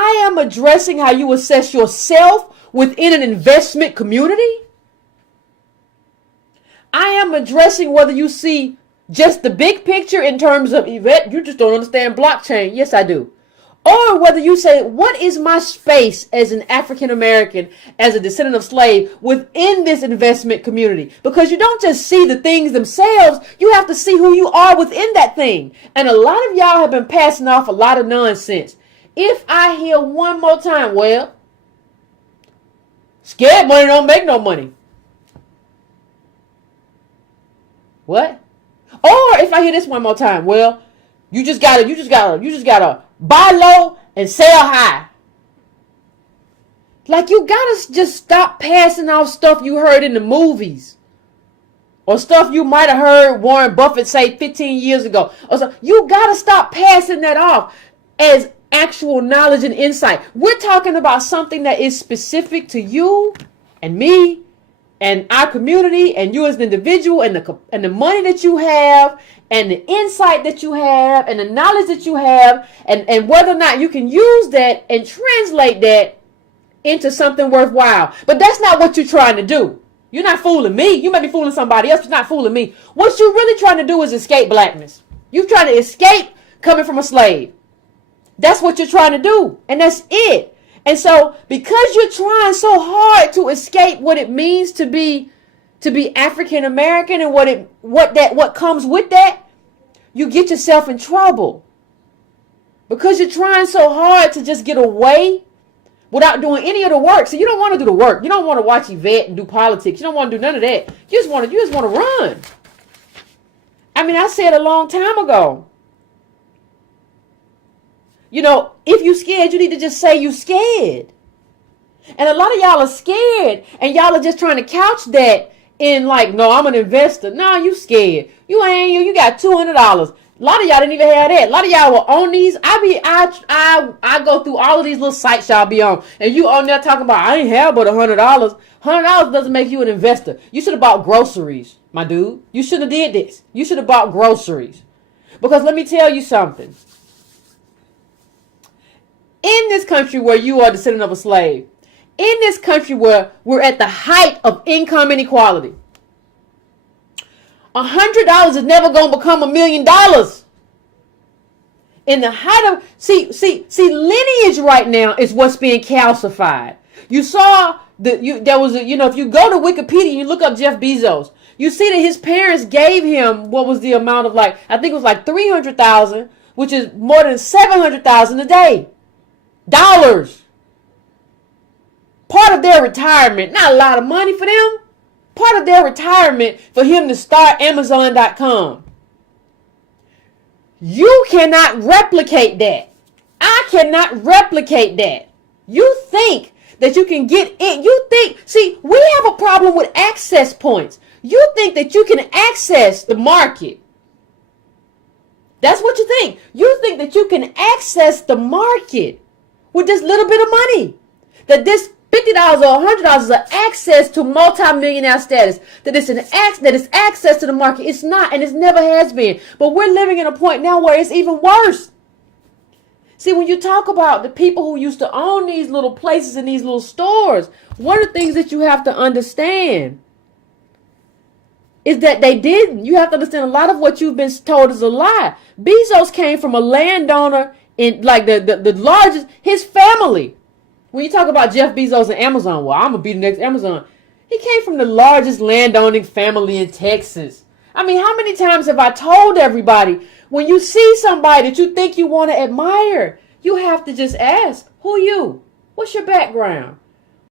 I am addressing how you assess yourself within an investment community. I am addressing whether you see just the big picture in terms of, Yvette, you just don't understand blockchain. Yes, I do. Or whether you say, what is my space as an African American, as a descendant of slave within this investment community? Because you don't just see the things themselves, you have to see who you are within that thing. And a lot of y'all have been passing off a lot of nonsense. If I hear one more time, well, scared money don't make no money. What? Or if I hear this one more time, well, you just gotta buy low and sell high. Like, you gotta just stop passing off stuff you heard in the movies. Or stuff you might have heard Warren Buffett say 15 years ago. Or so, you gotta stop passing that off as actual knowledge and insight. We're talking about something that is specific to you and me and our community and you as an individual and the money that you have and the insight that you have and the knowledge that you have and whether or not you can use that and translate that into something worthwhile. But that's not what you're trying to do. You're not fooling me. You may be fooling somebody else, but you're not fooling me. What you're really trying to do is escape blackness. You're trying to escape coming from a slave. That's what you're trying to do. And that's it. And so because you're trying so hard to escape what it means to be African American and what comes with that, you get yourself in trouble. Because you're trying so hard to just get away without doing any of the work. So you don't want to do the work. You don't want to watch Yvette and do politics. You don't want to do none of that. You just want to run. I mean, I said a long time ago, you know, if you scared, you need to just say you scared. And a lot of y'all are scared and y'all are just trying to couch that in like, no, I'm an investor. No, you scared. You got $200. A lot of y'all didn't even have that. A lot of y'all were on these. I go through all of these little sites y'all be on. And you on there talking about, I ain't have but $100. $100 doesn't make you an investor. You should have bought groceries, my dude. You should have did this. You should have bought groceries. Because let me tell you something. In this country where you are descendant of a slave, in this country where we're at the height of income inequality, $100 is never going to become $1 million. In the height of, see, Lineage right now is what's being calcified. You saw if you go to Wikipedia and you look up Jeff Bezos, you see that his parents gave him what was the amount of I think it was like $300,000, which is more than $700,000 a day. Dollars. Part of their retirement, not a lot of money for them. Part of their retirement for him to start Amazon.com. You cannot replicate that. I cannot replicate that. You think that you can get in. See, we have a problem with access points. You think that you can access the market. That's what you think. You think that you can access the market with this little bit of money. That this $50 or $100 is an access to multi-millionaire status. That it's access to the market. It's not, and it never has been. But we're living in a point now where it's even worse. See, when you talk about the people who used to own these little places and these little stores, one of the things that you have to understand is that they didn't. You have to understand a lot of what you've been told is a lie. Bezos came from a landowner in like the largest, his family. When you talk about Jeff Bezos and Amazon, well, I'm going to be the next Amazon. He came from the largest landowning family in Texas. I mean, how many times have I told everybody, when you see somebody that you think you want to admire, you have to just ask, who you? What's your background?